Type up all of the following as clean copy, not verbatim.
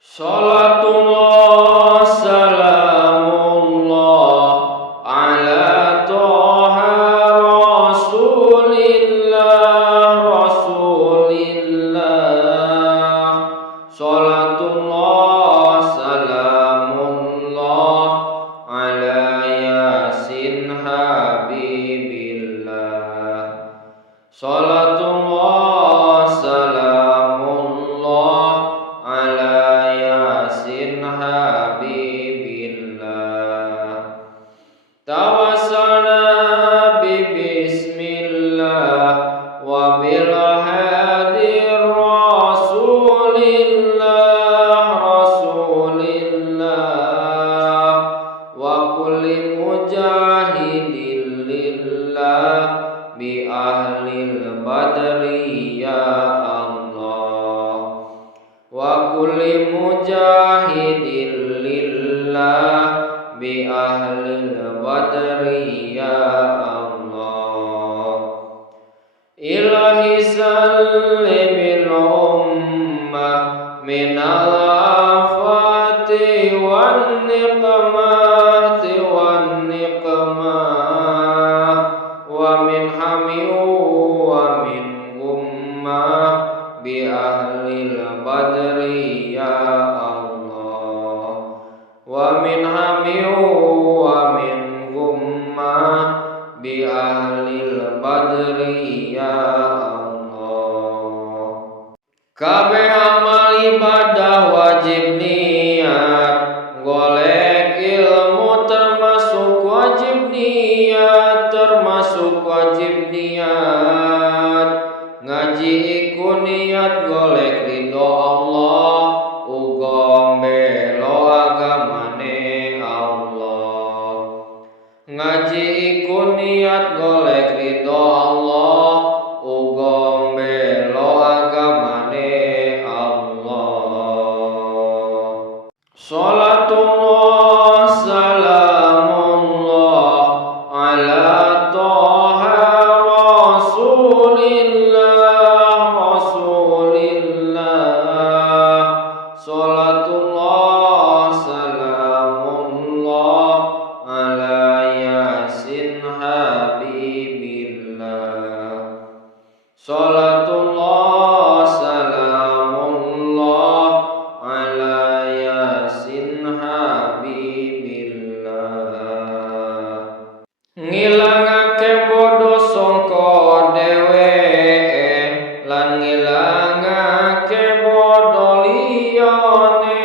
Salatullah salamullah ala toha rasulillah. Salatullah salamullah ala yasin habibillah. Salatullah salamullah ala yasin habibillah. Tawassalna bismillah wa bil hadir rasulillah wa kulli mujahidin lillah bi ahlil badri ya Allah. Wa kulli mujahidin lillah bi ahlil badri ya Allah. Ilahi sallimil ummah minal afati wan niqmati wan niqmah wa min hami wa min gummah bi ahlil badri ya Allah. Wa min hami wa min gummah bi ahlil badri ya Allah. Kabeh amal ibadah wajib niat, golek ilmu termasuk wajib niat, termasuk wajib niat. Ngaji iku niat golek ridho Allah, uga mbelo agamane Allah. Ngaji iku niat golek ridho Allah, uga mbelo agamane Allah. Salatullah salamullah ala toha rasulillah. Salatullah salamullah ala yasin habibillah. Salatullah salamullah ala yasin habibillah. Ngilangake bodo sangka dhewe lan ngilangake bodo liyane,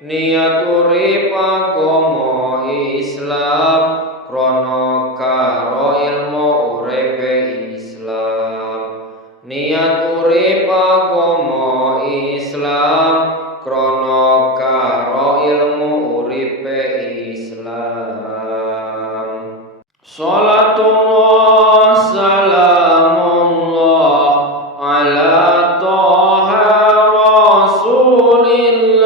niat urip agama Islam krana karo ilmu uripe Islam. Niat urip agama Islam krana karo ilmu uripe Islam. Salatullah salamullah ala toha rasulillah.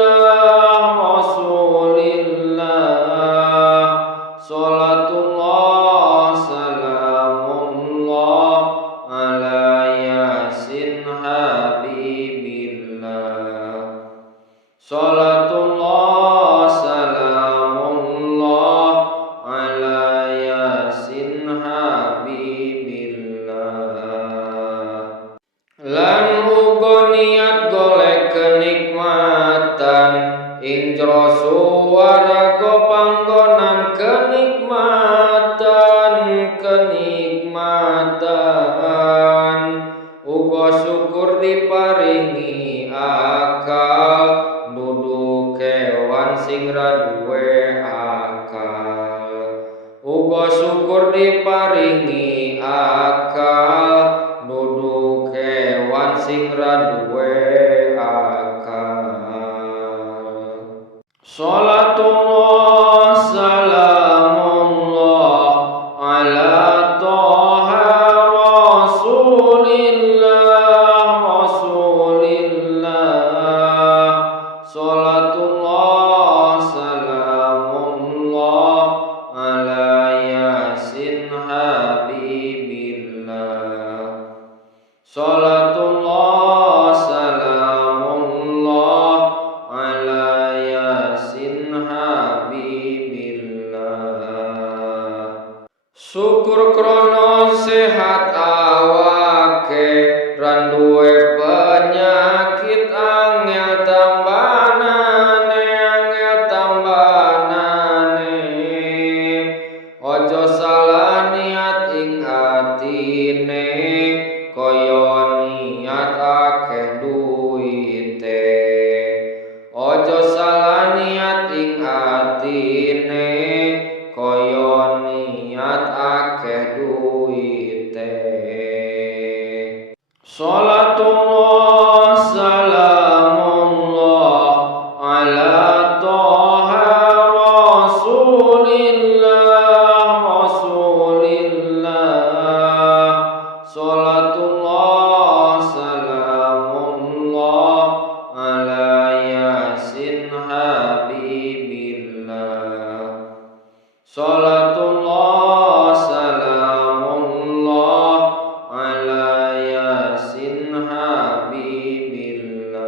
Salatullah salamullah ala yasin habibillah. Salatullah salamullah ala yasin habibillah. Lan uga niat golek kenikmatan ing jero swarga panggonan kenikmatan. Uga syukur diparingi akal, dudu kewan sing ra duwe akal. Uga syukur diparingi akal, dudu kewan sing ra duwe akal. Salatullah salamullah ala toha rasulillah. Salatullah salamullah ala yasin habibillah. Salatullah kaya niat akeh duwite. Ojo salah niat ing atine kaya niat akeh duwite. Salatullah salamullah ala toha rasulillah. Salatullah salamullah ala yasin habibillah. Salatullah salamullah ala yasin habibillah.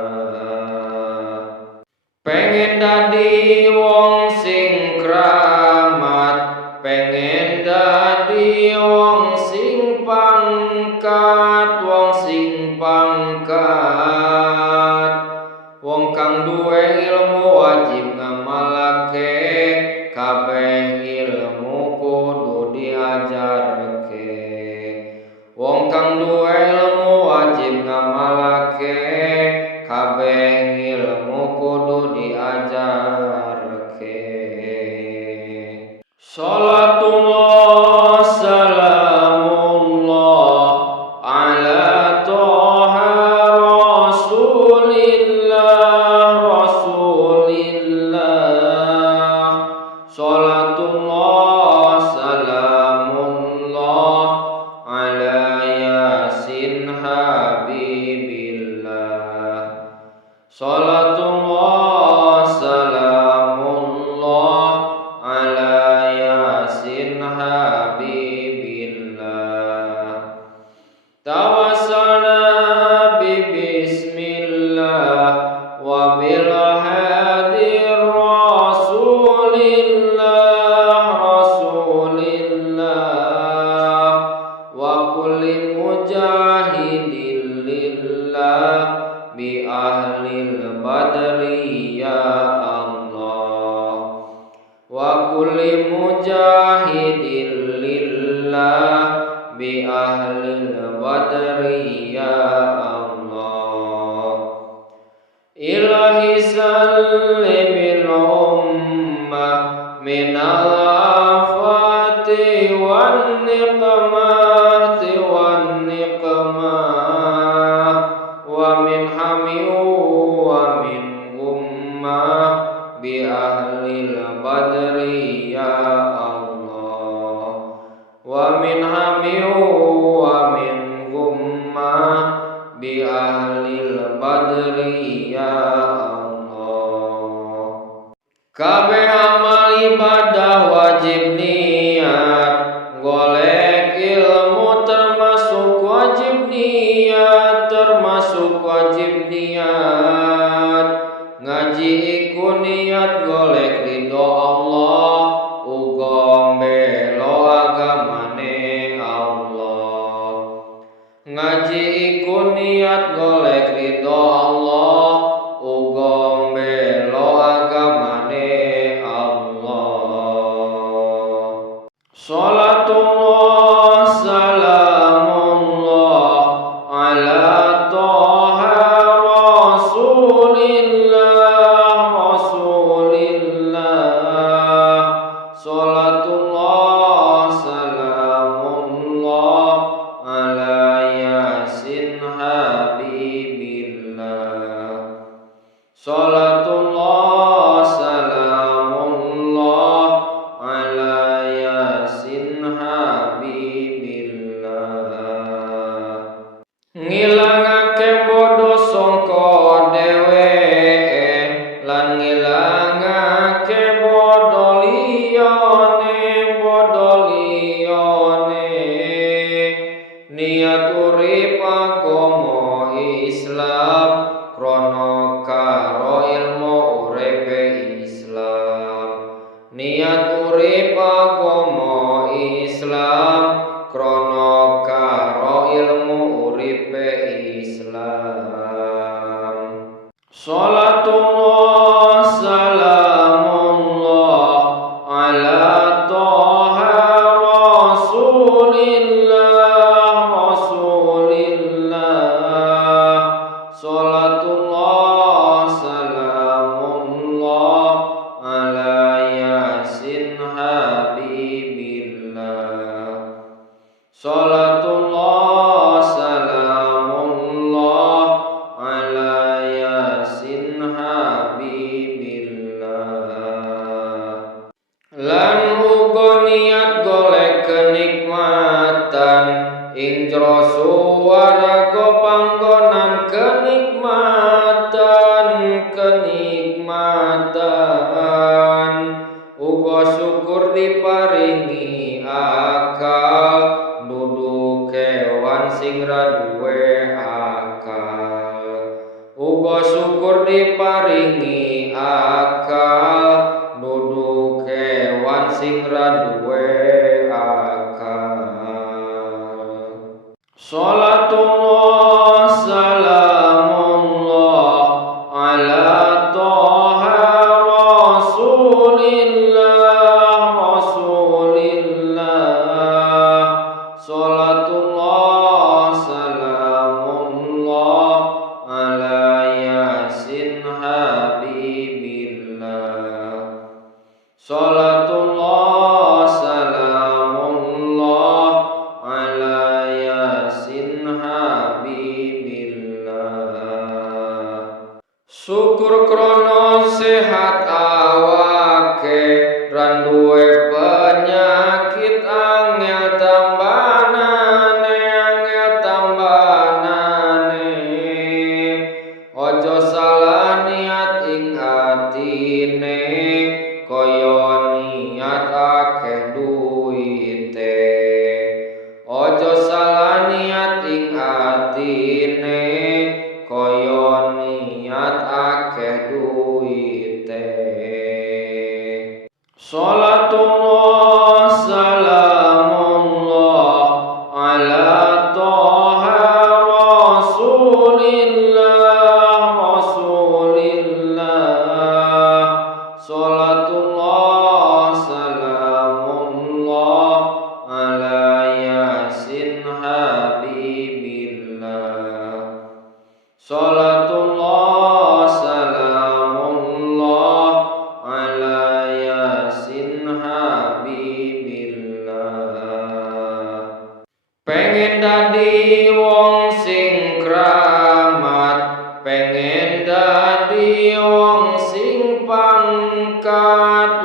Pengen dadi wong sing kramat, pengen dadi wong sing pangkat, wong kang duwe ilmu wajib ngamalake, kabeh ilmu kudu diajarke. Wong kang duwe ilmu wajib ngamalake, kabeh ilmu kudu diajarke. Salatullah salamullah ala toha rasulillah. Salatullah salamullah ala yasin habibillah. Salatullah salamullah ala yasin habibillah. Tawassalna bismillah wa bil hadir rasulillah wa kulli mujahidin lillah bi ahlil badri ya Allah. Wa kulli mujahidin lillah bi ahlil badri ya Allah. Ilahi sallimil ummah minal afati wan niqmati wa min hami wa min ummah bi ahlil badri ya Allah. Wa min hami wa min ummah bi ahlil badri ya Allah. Kabeh amal ibadah wajib niat, golek ilmu termasuk wajib niat, ngaji iku niat golek ridho Allah, uga mbelo agamane Allah. Ngaji iku niat golek ridho Allah, uga mbelo agamane Allah. Salatullah salamullah ala toha rasulillah. Salatullah salamullah ala yasin habibillah. Salatullah salamullah ala yasin habibillah. Ngilangake bodo sangka dhewe lan ngilangake bodo liyane, niat urip agama Islam krana karo ilmu uripe Islam. Niat urip agama Islam krana karo ilmu uripe Islam. ra duwe akal. Uga syukur diparingi akal dudu kewan sing ra duwe akal. Salatullah salamullah ala toha rasulillah. Salatullah salamullah ala yasin habibillah. Salatullah salamullah ala yasin habibillah. Syukur krono sehat awake ran duwe penyakit angel tambanane. Ojo salah niat ing atine kaya niat akeh duwite. Ojo salah niat ing atine kaya niat akeh duwite. Salatullah salamullah ala toha rasulillah. Salatullah salamullah ala yasin habibillah. Salatullah salamullah ala yasin habibillah. Pengen dadi wong sing kramat, pengen dadi wong sing pangkat,